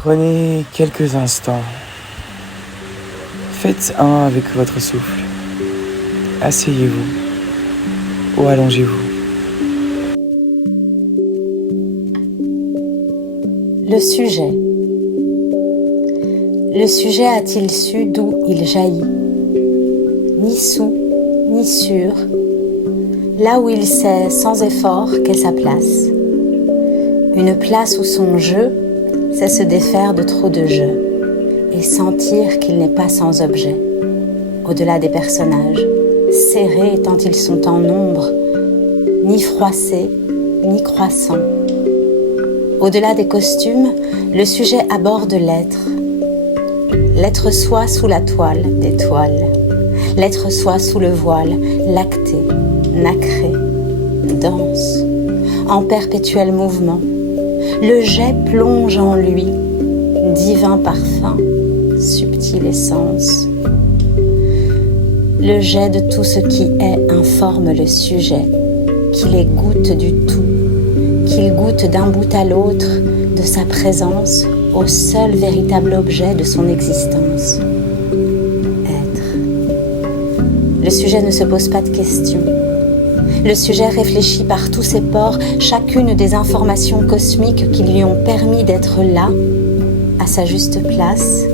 Prenez quelques instants. Faites un avec votre souffle. Asseyez-vous ou allongez-vous. Le sujet. Le sujet a-t-il su d'où il jaillit? Ni sous, ni sur, là où il sait sans effort qu'est sa place. Une place où son jeu, c'est se défaire de trop de jeux et sentir qu'il n'est pas sans objet. Au-delà des personnages, serrés tant ils sont en nombre, ni froissés, ni croissants. Au-delà des costumes, le sujet aborde l'être. L'être soit sous la toile des toiles, l'être soit sous le voile, lacté, nacré, danse, en perpétuel mouvement. Le jet plonge en lui, divin parfum, subtile essence. Le jet de tout ce qui est informe le sujet, qu'il égoutte du tout, qu'il goûte d'un bout à l'autre de sa présence au seul véritable objet de son existence. Être. Le sujet ne se pose pas de questions. Le sujet réfléchit par tous ses pores chacune des informations cosmiques qui lui ont permis d'être là, à sa juste place,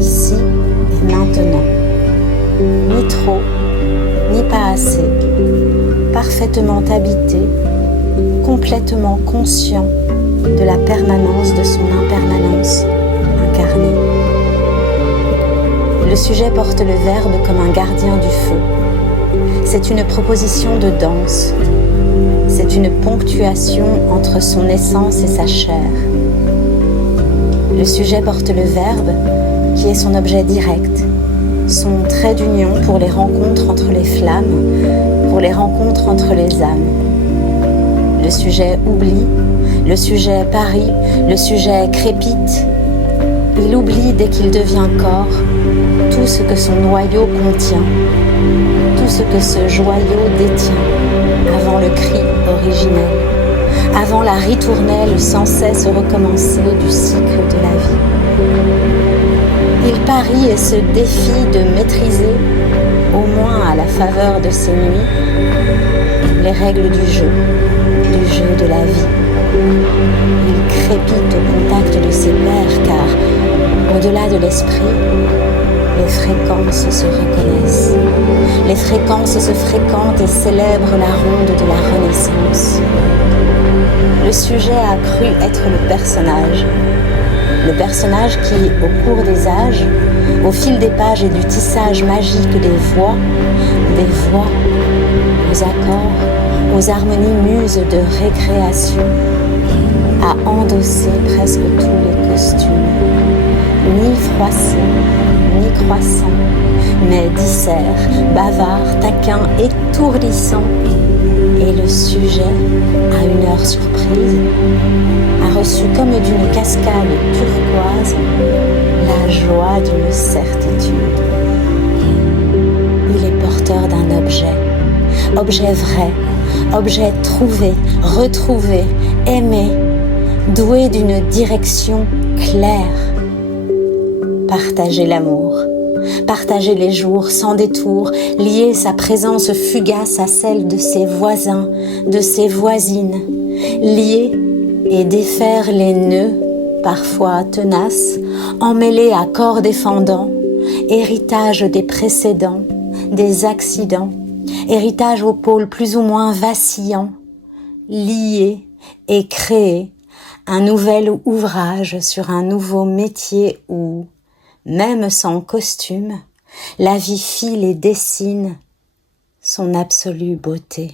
ici et maintenant. Ni trop, ni pas assez, parfaitement habité, complètement conscient de la permanence de son impermanence incarnée. Le sujet porte le verbe comme un gardien du feu. C'est une proposition de danse. C'est une ponctuation entre son essence et sa chair. Le sujet porte le verbe qui est son objet direct, son trait d'union pour les rencontres entre les flammes, pour les rencontres entre les âmes. Le sujet oublie, le sujet parie, le sujet crépite. Il oublie dès qu'il devient corps tout ce que son noyau contient, tout ce que ce joyau détient avant le cri originel, avant la ritournelle sans cesse recommencée du cycle de la vie. Il parie et se défie de maîtriser, au moins à la faveur de ses nuits, les règles du jeu de la vie. Il crépite au contact de ses pairs car, au-delà de l'esprit, les fréquences se reconnaissent. Les fréquences se fréquentent et célèbrent la ronde de la renaissance. Le sujet a cru être le personnage qui, au cours des âges, au fil des pages et du tissage magique des voix, aux accords, aux harmonies muses de récréation, a endossé presque tous les costumes, ni froissé, ni croissant, mais dissert, bavard, taquin, étourdissant. Et le sujet, à une heure surprise, a reçu comme d'une cascade turquoise la joie d'une certitude. Il est porteur d'un objet vrai, objet trouvé, retrouvé, aimé, doué d'une direction claire. Partager l'amour, partager les jours sans détour, lier sa présence fugace à celle de ses voisins, de ses voisines, lier et défaire les nœuds, parfois tenaces, emmêlés à corps défendant, héritage des précédents, des accidents, héritage aux pôles plus ou moins vacillants, lier et créer un nouvel ouvrage sur un nouveau métier où, même sans costume, la vie file et dessine son absolue beauté.